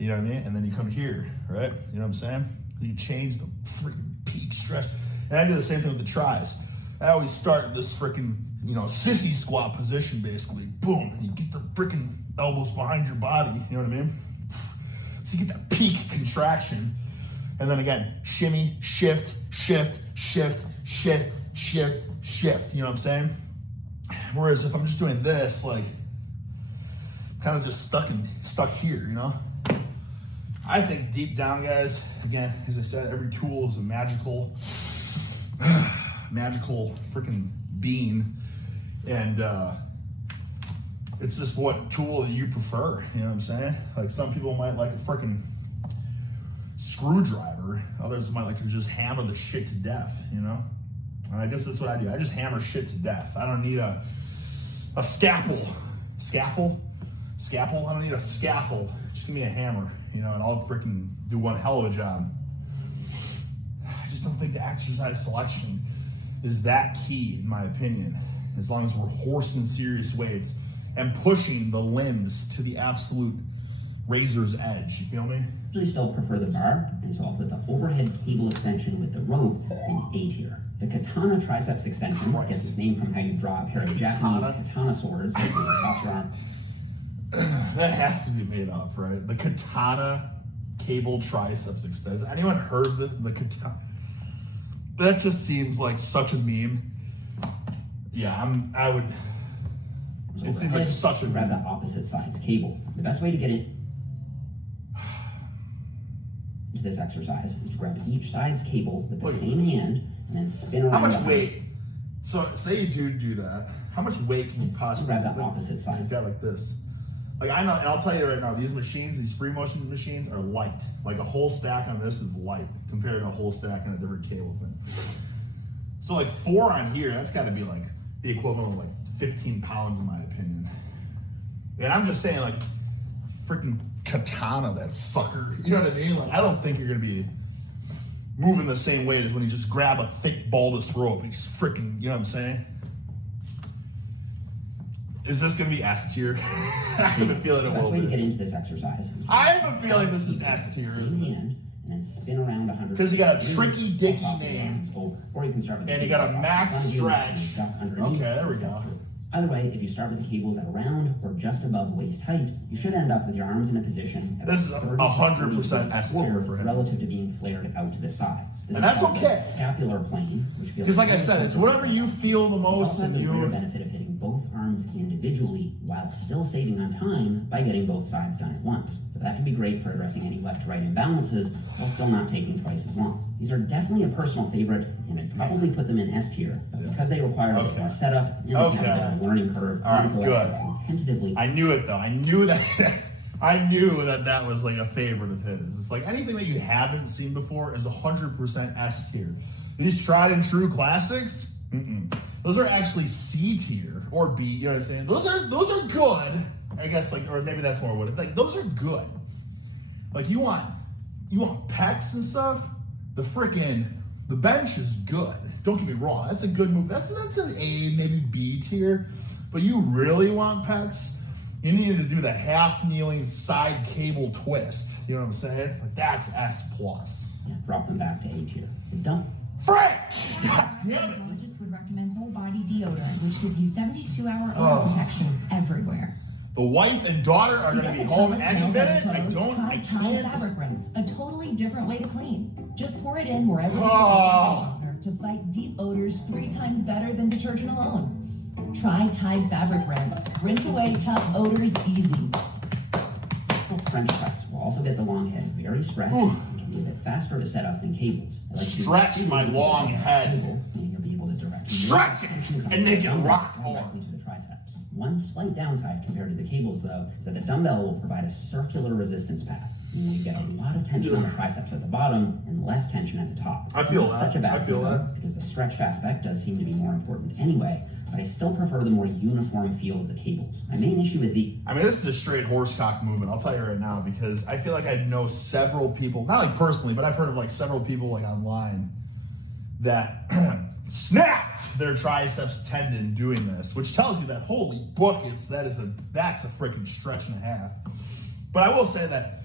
You know what I mean? And then you come here, right? You know what I'm saying? You change the freaking peak stretch. And I do the same thing with the tris. I always start this freaking, sissy squat position, basically. Boom. And you get the freaking elbows behind your body. You know what I mean? So you get that peak contraction. And then again, shimmy, shift, shift, shift, shift, shift, shift. You know what I'm saying? Whereas if I'm just doing this, like, kind of just stuck here, I think deep down, guys, again, as I said, every tool is a magical freaking bean. And it's just what tool that you prefer, you know what I'm saying? Like, some people might like a freaking screwdriver. Others might like to just hammer the shit to death, And I guess that's what I do. I just hammer shit to death. I don't need a scalpel. Scaffold? I don't need a scaffold. Just give me a hammer, and I'll freaking do one hell of a job. I just don't think the exercise selection is that key, in my opinion, as long as we're horsing serious weights and pushing the limbs to the absolute razor's edge. You feel me? I usually still prefer the bar, and so I'll put the overhead cable extension with the rope in A tier. The katana triceps extension gets its name from how you draw a pair of Japanese katana swords across your arm. That has to be made up, right? The katana cable triceps extension. Has anyone heard of the katana? That just seems like such a meme. Yeah, it seems like such a meme. Grab the opposite side's cable. The best way to get it to this exercise is to grab each side's cable with the same hand and then spin around. How much weight? So say you do that. How much weight can you possibly grab the opposite side? He's got like this. Like, I know, and I'll tell you right now, these free motion machines are light. Like, a whole stack on this is light compared to a whole stack on a different cable thing. So like 4 on here, that's got to be like the equivalent of like 15 pounds in my opinion. And I'm just saying, like, freaking katana that sucker. You know what I mean? Like, I don't think you're gonna be moving the same weight as when you just grab a thick bulbous rope and just freaking, you know what I'm saying? Is this gonna be S tier? I have a feeling it will be. The best way to get into this exercise. I have a feeling this is S tier, isn't it? And then spin around 100. Because you got a tricky dicky name. Or you can start with and you got a max stretch. Okay, there we go. Either way, if you start with the cables at around or just above waist height, you should end up with your arms in a position at this is 100% S tier for him. Relative to being flared out to the sides. This and that's okay. Scapular plane, which feels because, like I said, it's whatever you feel the most. And the greater benefit of hitting both arms individually while still saving on time by getting both sides done at once. So that can be great for addressing any left-to-right imbalances while still not taking twice as long. These are definitely a personal favorite, and I'd probably put them in S tier, but because they require a bit more setup and a learning curve, all right, good. Tentatively. I knew it though. I knew that. I knew that was like a favorite of his. It's like anything that you haven't seen before is 100% S tier. These tried and true classics, those are actually C tier or B. You know what I'm saying? Those are good. I guess, like, or maybe that's more what it like. Those are good. Like, you want pecs and stuff. The bench is good. Don't get me wrong. That's a good move. That's an A, maybe B tier. But you really want pecs, you need to do the half kneeling side cable twist. You know what I'm saying? Like, that's S plus. Yeah, drop them back to A tier. Done. Frank! God damn it! Dermatologists would recommend whole body deodorant, which gives you 72-hour odor protection everywhere. The wife and daughter are going to be home any minute. I can't. Fabric rinse, a totally different way to clean. Just pour it in wherever you softener to fight deep odors 3 times better than detergent alone. Try Tide Fabric Rinse. Rinse away tough odors easy. French press will also get the long head very stretched and can be a bit faster to set up than cables. Stretch my long head. And you'll be able to direct stretch it and make it rock directly to the triceps. One slight downside compared to the cables, though, is that the dumbbell will provide a circular resistance path. You get a lot of tension on the triceps at the bottom and less tension at the top. I feel that. Such a bad thing, because the stretch aspect does seem to be more important anyway, but I still prefer the more uniform feel of the cables. My main issue with this is a straight horsecock movement, I'll tell you right now, because I feel like I know several people, not like personally, but I've heard of like several people like online that snapped their triceps tendon doing this, which tells you that holy buckets, that's a freaking stretch and a half. But I will say that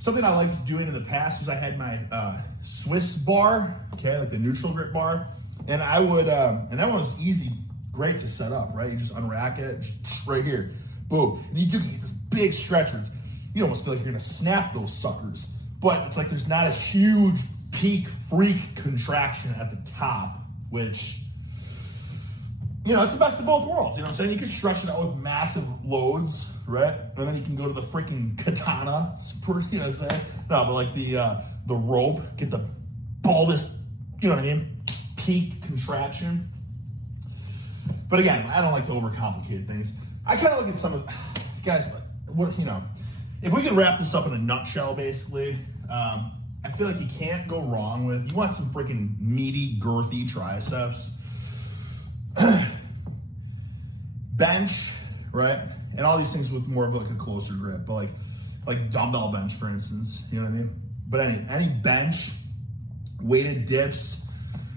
Something I liked doing in the past was I had my Swiss bar, okay, like the neutral grip bar, and I would, and that one was easy, great to set up, right? You just unrack it, right here, boom, and you do get this big stretchers. You almost feel like you're gonna snap those suckers, but it's like there's not a huge peak freak contraction at the top, which, you know, it's the best of both worlds. You know what I'm saying? You can stretch it out with massive loads, right? And then you can go to the freaking katana, you know what I'm saying? No, but like the rope, get the baldest, you know what I mean? Peak contraction. But again, I don't like to overcomplicate things. I kind of look at some of, guys, what, you know, if we could wrap this up in a nutshell, basically, I feel like you can't go wrong with, you want some freaking meaty, girthy triceps. Bench, right? And all these things with more of like a closer grip, but like dumbbell bench, for instance, you know what I mean? But any bench, weighted dips,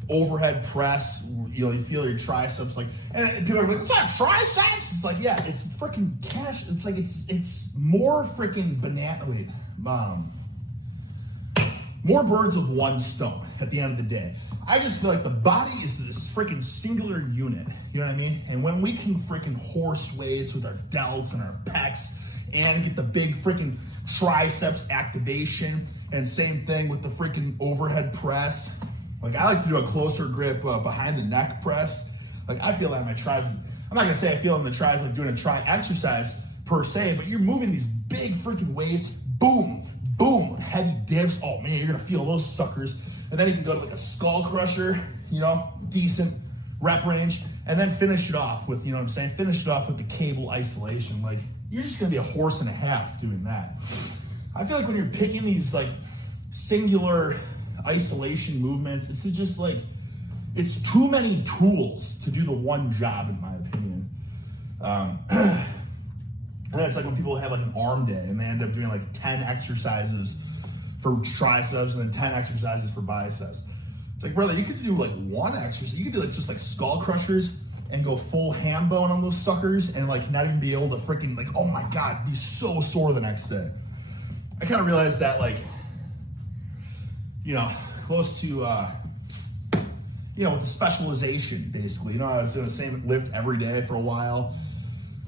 overhead press, you know, you feel your triceps like, and people are like, it's not triceps. It's like, yeah, it's freaking cash. It's like, it's more freaking banana, wait, more birds with one stone at the end of the day. I just feel like the body is this freaking singular unit, you know what I mean? And when we can freaking horse weights with our delts and our pecs and get the big freaking triceps activation, and same thing with the freaking overhead press. Like I like to do a closer grip behind the neck press. Like I feel like my tris, I'm not gonna say I feel in the tris like doing a tri exercise per se, but you're moving these big freaking weights, boom, boom, heavy dips. Oh man, you're gonna feel those suckers. And then you can go to like a skull crusher, you know, decent rep range, and then finish it off with, you know what I'm saying? Finish it off with the cable isolation. Like you're just gonna be a horse and a half doing that. I feel like when you're picking these like singular isolation movements, it's just like, it's too many tools to do the one job, in my opinion. And then it's like when people have like an arm day and they end up doing like 10 exercises for triceps and then 10 exercises for biceps. It's like, brother, you could do like one exercise. You could do like just like skull crushers and go full ham bone on those suckers and like not even be able to freaking like, oh my God, be so sore the next day. I kind of realized that like, you know, close to, you know, with the specialization basically, you know, I was doing the same lift every day for a while.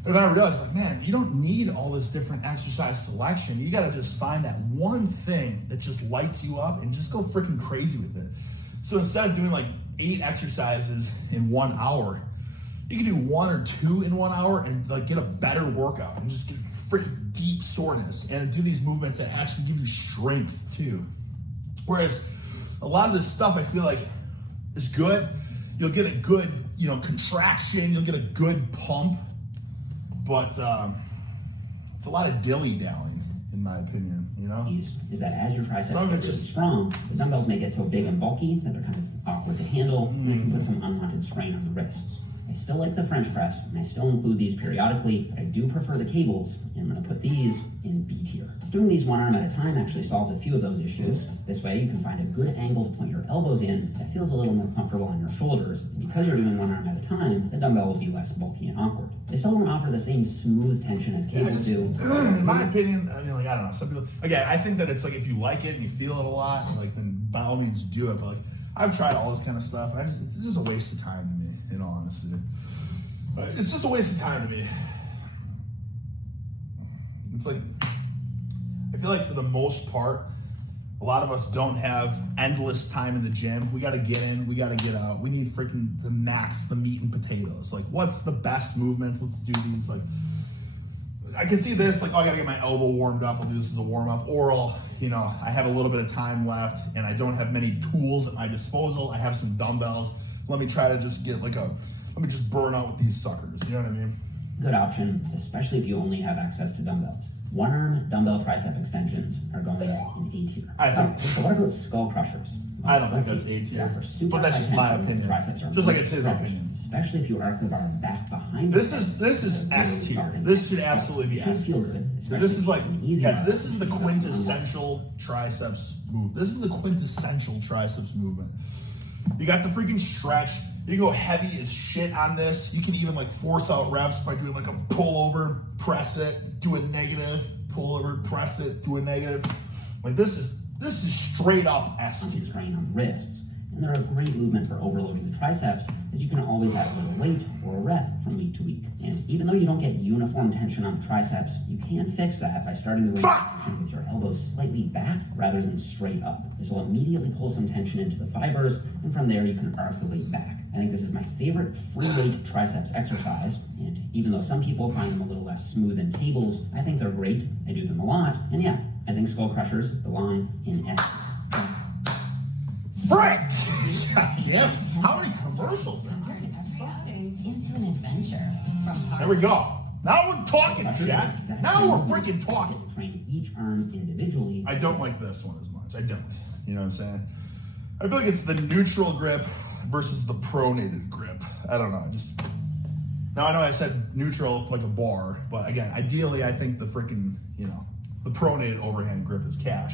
And then I realized, like, man, you don't need all this different exercise selection. You gotta just find that one thing that just lights you up and just go freaking crazy with it. So instead of doing like 8 exercises in 1 hour, you can do 1 or 2 in 1 hour and like get a better workout and just get freaking deep soreness and do these movements that actually give you strength too. Whereas a lot of this stuff I feel like is good. You'll get a good, you know, contraction, you'll get a good pump. But it's a lot of dilly-dallying, in my opinion, you know? Is that as your triceps get really strong, the dumbbells may get so big and bulky that they're kind of awkward to handle, and they can put some unwanted strain on the wrists. I still like the French press, and I still include these periodically, but I do prefer the cables, and I'm gonna put these in B tier. Doing these one arm at a time actually solves a few of those issues. This way you can find a good angle to point your elbows in that feels a little more comfortable on your shoulders, and because you're doing one arm at a time, the dumbbell will be less bulky and awkward. They still don't offer the same smooth tension as cables do. In my opinion, I mean, like, I don't know, some people, again, I think that it's like if you like it and you feel it a lot, like then by all means do it, but like, I've tried all this kind of stuff, and it's just a waste of time to me, in all honesty. It's just a waste of time to me. It's like, I feel like for the most part, a lot of us don't have endless time in the gym. We gotta get in, we gotta get out. We need freaking the max, the meat and potatoes. Like, what's the best movements? Let's do these. Like, I can see this, like, oh, I gotta get my elbow warmed up. I'll do this as a warm up. Or you know, I have a little bit of time left and I don't have many tools at my disposal. I have some dumbbells. Let me try to just get like let me just burn out with these suckers. You know what I mean? Good option, especially if you only have access to dumbbells. One arm dumbbell tricep extensions are going in A tier. So what about skull crushers? I don't think that's A tier, but that's just my opinion. Just like it's his opinion. Especially if you arc the bar back behind. This is S tier. This should absolutely be S tier. Feel good. This is like, yes, this is the quintessential triceps move. This is the quintessential triceps movement. You got the freaking stretch. You go heavy as shit on this. You can even like force out reps by doing like a pull over, press it, do a negative, pull over, press it, do a negative. Like this is straight up S Constant tier. strain on the wrists. And they're a great movement for overloading the triceps, as you can always add a little weight or a rep from week to week. And even though you don't get uniform tension on the triceps, you can fix that by starting the range of motion with your elbows slightly back rather than straight up. This will immediately pull some tension into the fibers, and from there you can arc the weight back. I think this is my favorite free weight triceps exercise, and even though some people find them a little less smooth than tables, I think they're great. I do them a lot, and yeah, I think skull crushers belong in S. Frick! Yeah. How many commercials? Turning a shouting into an adventure. From There we go. Now we're talking, Jack. Exactly. Now we're freaking talking. To train each arm individually. I don't like this one as much. I don't. You know what I'm saying? I feel like it's the neutral grip versus the pronated grip. I don't know. Now I know I said neutral like a bar, but again, ideally I think the freaking, the pronated overhand grip is cash.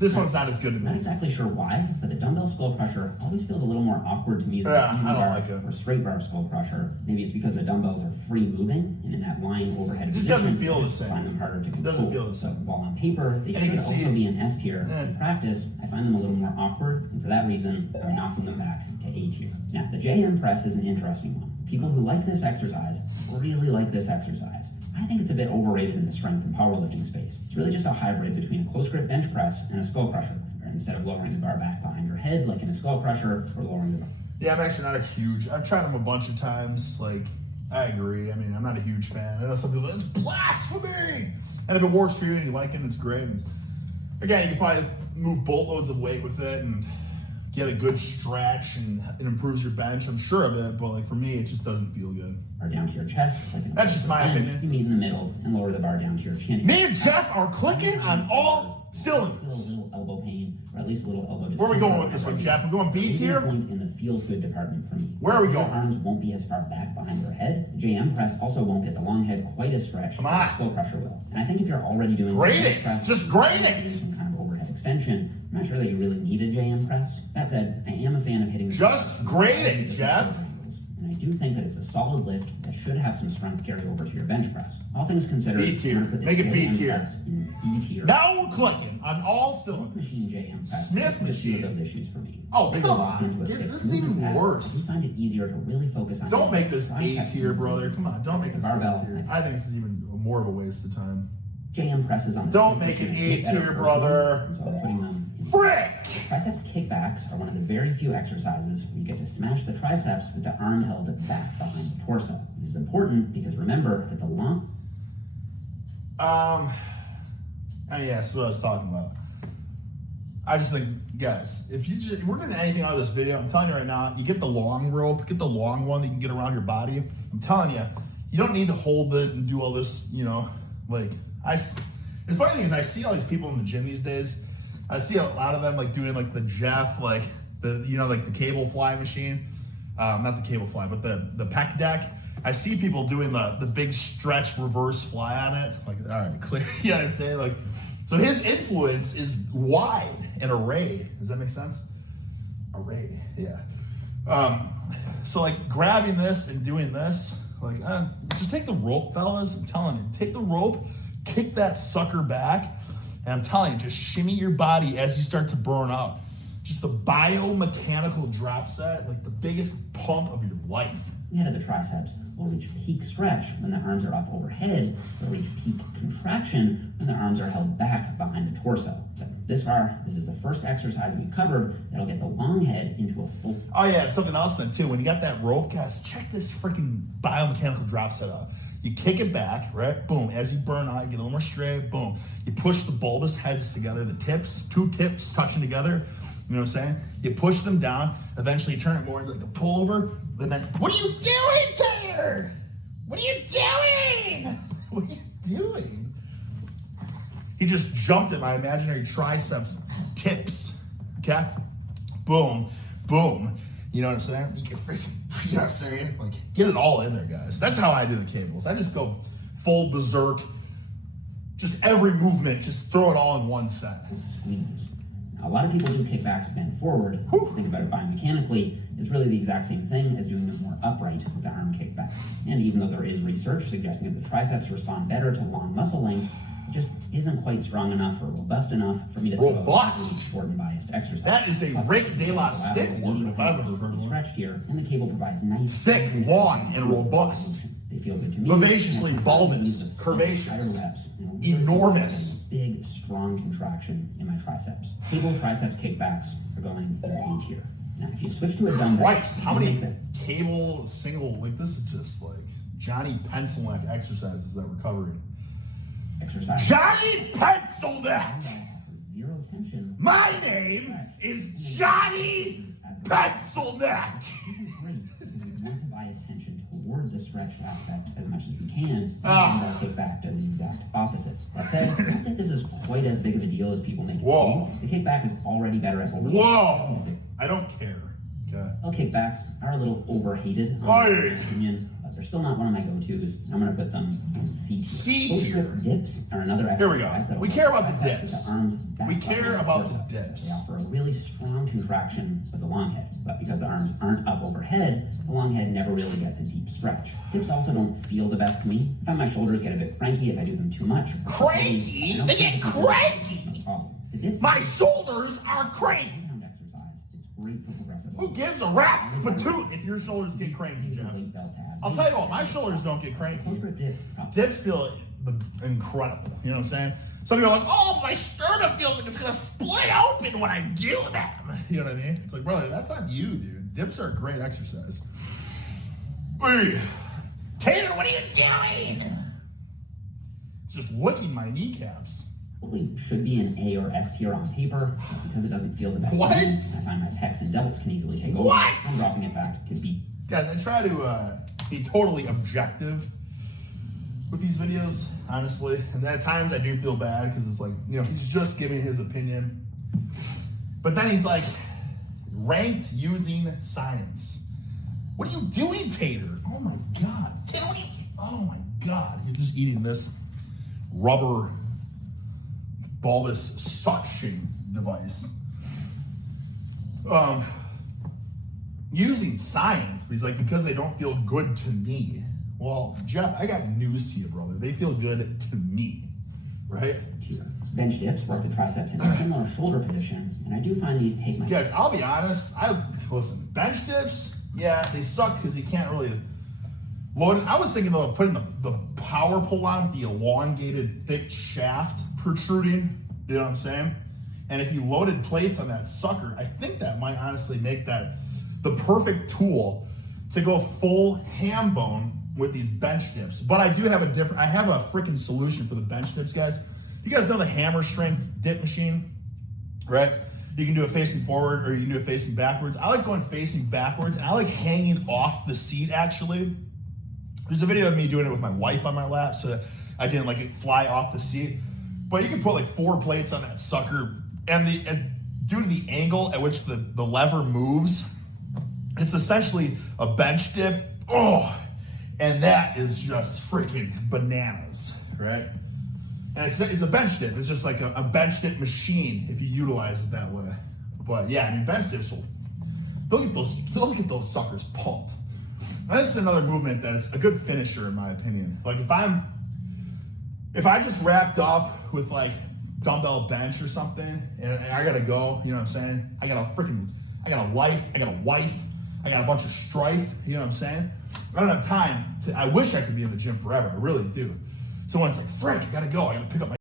This one's not as good to I'm not me. exactly sure why, but the dumbbell skull crusher always feels a little more awkward to me than Yeah, the easy I don't bar like it. or straight bar skull crusher. Maybe it's because the dumbbells are free moving, and in that lying overhead Just position, doesn't feel I the just same. find them harder to control. Doesn't feel the So same. while on paper they And you should can see also it. be an S tier, Yeah. in practice I find them a little more awkward, and for that reason I'm knocking them back to A tier. Now the JM press is an interesting one. People who like this exercise really like this exercise. I think it's a bit overrated in the strength and powerlifting space. It's really just a hybrid between a close grip bench press and a skull crusher. Or instead of lowering the bar back behind your head like in a skull crusher, or lowering the bar. Yeah, I'm actually not a huge. I've tried them a bunch of times. Like, I agree. I mean, I'm not a huge fan. I know some people, it's blasphemy. And if it works for you and you like it, it's great. And again, you can probably move boatloads of weight with it and get a good stretch, and it improves your bench. I'm sure of it, but like for me, it just doesn't feel good. Or down to your chest, like in a That's just my bench. opinion. You meet in the middle and lower the bar down to your chin. Me and Jeff are clicking on all Feel cylinders. a little elbow pain, or at least a little elbow Where are we discomfort going with this one, Jeff? We're going B Maybe tier? a point in the feels good department for me. Where are we Your going? arms won't be as far back behind your head. The JM press also won't get the long head quite as stretched Come as on. the skull crusher will. And I think if you're already doing Grade some bench it. press, Just grade or it. doing some kind of overhead extension, I'm not sure that you really need a JM press. That said, I am a fan of hitting the Just grade it, Jeff. And I do think that it's a solid lift that should have some strength carry over to your bench press. All things considered, B tier. I'm gonna put the Make it B JM tier. press in B tier. Now we're clicking on all Smith cylinders. machine JM press. Smith That's just two of machine. those issues for me. Oh, They come go locked on. into a This fixed is even movement pattern. worse. I find it easier to really focus on. Don't make this A triceps tier, movement. brother. Come on, don't make The this A barbell. tier. I think this is even more of a waste of time. JM presses on the Don't Smith make it machine A get better tier, personally, brother. and so I'm putting them in. Frick! Triceps kickbacks are one of the very few exercises where you get to smash the triceps with the arm held back behind the torso. This is important because remember that the long Yeah, that's what I was talking about. I just think, guys, if we're getting anything out of this video, I'm telling you right now, you get the long rope, get the long one that you can get around your body. I'm telling you, you don't need to hold it and do all this, the funny thing is I see all these people in the gym these days. I see a lot of them like doing like the Jeff, like the cable fly machine. Not the cable fly, but the pec deck. I see people doing the big stretch reverse fly on it. Like, all right, clear. You know what I'm saying? Like, so his influence is wide and array. Does that make sense? Array, yeah. So like grabbing this and doing this, like just take the rope, fellas. I'm telling you, take the rope, kick that sucker back, and I'm telling you, just shimmy your body as you start to burn out. Just the biomechanical drop set, like the biggest pump of your life. the head of the triceps will reach peak stretch when the arms are up overhead. They'll reach peak contraction when the arms are held back behind the torso. So this far, this is the first exercise we've covered that'll get the long head into a full. Oh yeah, and something else then too. When you got that rope, guys, check this freaking biomechanical drop set out. You kick it back, right? Boom. As you burn out, you get a little more straight. Boom. You push the bulbous heads together, the tips, two tips touching together. You know what I'm saying? You push them down. Eventually, you turn it more into like a pullover. And then, what are you doing, Taylor? What are you doing? What are you doing? He just jumped at my imaginary triceps tips. Okay? Boom, boom. You know what I'm saying? You can freaking, you know what I'm saying? Like, get it all in there, guys. That's how I do the cables. I just go full berserk. Just every movement, just throw it all in one set. Squeeze. Now, a lot of people do kickbacks bent forward. Think about it biomechanically. It's really the exact same thing as doing them more upright with the arm kickback. And even though there is research suggesting that the triceps respond better to long muscle lengths, It just isn't quite strong enough or robust enough for me to throw Robust? sport and biased exercise. That is a Plus, Rick De La the Stick lateral word, medial if I've ever is heard one. stretched here, and the cable provides nice, Thick, long, and robust. They feel good to me. Vivaciously and I bulbous, use the curvaceous, higher reps, and enormous. big, strong contraction in my triceps. Cable triceps kickbacks are going in A tier. Now, if you switch to a dumbbell, Christ, how you many make that cable single, like this is just like Johnny Pencil-neck exercises that we're covering. exercise. Johnny Pencil-neck! For zero tension. My name is Johnny Pencil-neck! This is great because we want to bias tension toward the stretch aspect as much as we can. Ah. And the kickback does the exact opposite. That said, I don't think this is quite as big of a deal as people make it Whoa. seem. The kickback is already better at overload. Whoa! I don't care. Okay. Well, kickbacks are a little overhated, in my opinion, but they're still not one of my go-tos. I'm going to put them in C tier. C Post tier. grip dips are another Here we go. exercise that We care about the triceps with dips. the arms back We behind care about the torso. dips. They offer a really strong contraction with the long head, but because the arms aren't up overhead, the long head never really gets a deep stretch. Dips also don't feel the best to me. I find my shoulders get a bit cranky if I do them too much. Cranky? I don't They think get the dips cranky? are the problem. The dips My shoulders are cranky! round exercise. It's great for progressive. Who gives a rat's patoot if your shoulders get cranky, Jeff? Weight belt tab. I'll tell you what, my shoulders don't get cranky. Post grip dip. Dips feel incredible. You know what I'm saying? Some people are like, oh, my sternum feels like it's gonna split open when I do them. You know what I mean? It's like, brother, that's on you, dude. Dips are a great exercise. Hey, Taylor, what are you doing? It's just licking my kneecaps. Probably should be an A or S tier on paper, but because it doesn't feel the best. What? to me, I find my pecs and delts can easily take over. What? I'm dropping it back to B. Guys, I try to be totally objective with these videos, honestly. And at times I do feel bad because it's like, you know, he's just giving his opinion. But then he's like, ranked using science. What are you doing, Tater? Oh my God. Tater, what are you? Oh my God. He's just eating this rubber bulbous suction device. Using science, but he's like, because they don't feel good to me. Well, Jeff, I got news to you, brother. They feel good to me, right? Tier. Bench dips work the triceps in a similar shoulder position, and I do find these take my Guys, I'll be honest. Listen, bench dips, yeah, they suck because you can't really load it. I was thinking about putting the power pull on with the elongated, thick shaft protruding. You know what I'm saying? And if you loaded plates on that sucker, I think that might honestly make that the perfect tool to go full ham bone with these bench dips. But I do have I have a freaking solution for the bench dips, guys. You guys know the hammer strength dip machine, right? You can do it facing forward or you can do it facing backwards. I like going facing backwards, and I like hanging off the seat, actually. There's a video of me doing it with my wife on my lap, so I didn't like it fly off the seat. But you can put like 4 plates on that sucker, and due to the angle at which the lever moves, it's essentially a bench dip. Oh, and that is just freaking bananas, right? And it's a bench dip. It's just like a bench dip machine if you utilize it that way. But yeah, I mean, bench dips will, they'll get those suckers pumped. Now, this is another movement that is a good finisher in my opinion. Like if I just wrapped up with like dumbbell bench or something and I gotta go, you know what I'm saying? I got a life, I got a wife, I got a bunch of strife, you know what I'm saying? I don't have time I wish I could be in the gym forever, I really do. So when it's like, frick, I gotta go, I gotta pick up my